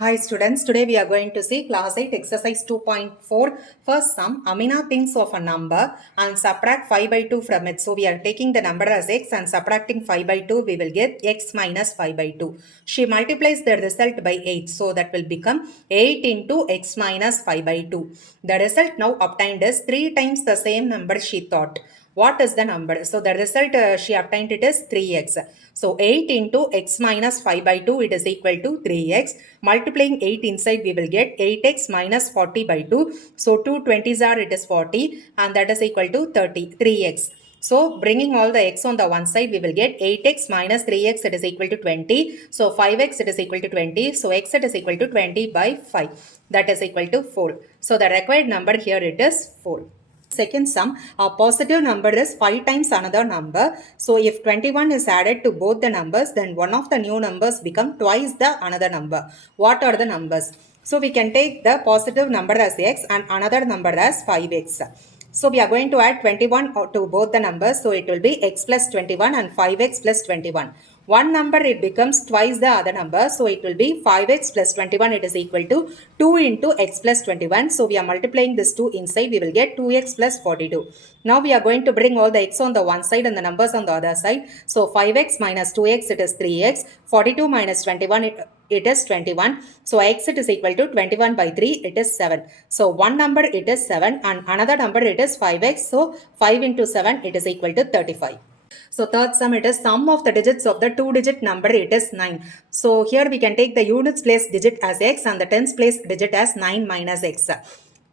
Hi students, today we are going to see class 8 exercise 2.4. First sum, Amina thinks of a number and subtract 5 by 2 from it. So we are taking the number as x and subtracting 5 by 2, we will get x minus 5 by 2. She multiplies the result by 8, so that will become 8 into x minus 5 by 2. The result now obtained is 3 times the same number she thought. What is the number? So the result she obtained it is 3x. So 8 into x minus 5 by 2, it is equal to 3x. Multiplying 8 inside, we will get 8x minus 40 by 2. So 2 20s are, it is 40, and that is equal to 3x. So bringing all the x on the one side, we will get 8x minus 3x, it is equal to 20. So 5x, it is equal to 20. So x, it is equal to 20 by 5. That is equal to 4. So the required number here, it is 4. Second sum, a positive number is 5 times another number. So if 21 is added to both the numbers, then one of the new numbers become twice the another number. What are the numbers? So we can take the positive number as x and another number as 5x. So we are going to add 21 to both the numbers. So it will be x plus 21 and 5x plus 21. One number, it becomes twice the other number. So it will be 5x plus 21, it is equal to 2 into x plus 21. So we are multiplying this 2 inside, we will get 2x plus 42. Now we are going to bring all the x on the one side and the numbers on the other side. So 5x minus 2x, it is 3x. 42 minus 21, it is 21. So x, it is equal to 21 by 3, it is 7. So one number, it is 7 and another number, it is 5x. So 5 into 7, it is equal to 35. So third sum, it is sum of the digits of the 2-digit number, it is 9. So here we can take the units place digit as x and the tens place digit as 9 minus x.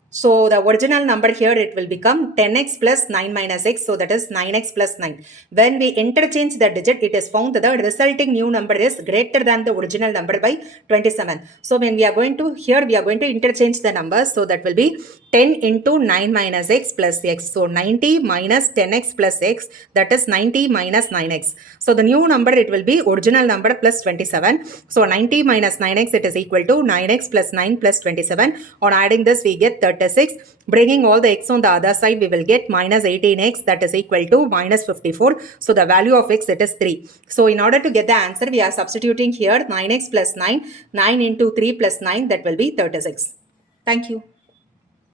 So the original number here, it will become 10x plus 9 minus x. So that is 9x plus 9. When we interchange the digit, it is found that the resulting new number is greater than the original number by 27. So when we are going to, here we are going to interchange the numbers. So that will be 10 into 9 minus x plus x. So 90 minus 10x plus x, that is 90 minus 9x. So the new number, it will be original number plus 27. So 90 minus 9x, it is equal to 9x plus 9 plus 27. On adding this, we get 36. Bringing all the x on the other side, we will get minus 18x, that is equal to minus 54. So the value of x, it is 3. So in order to get the answer, we are substituting here 9x plus 9. 9 into 3 plus 9, that will be 36. Thank you.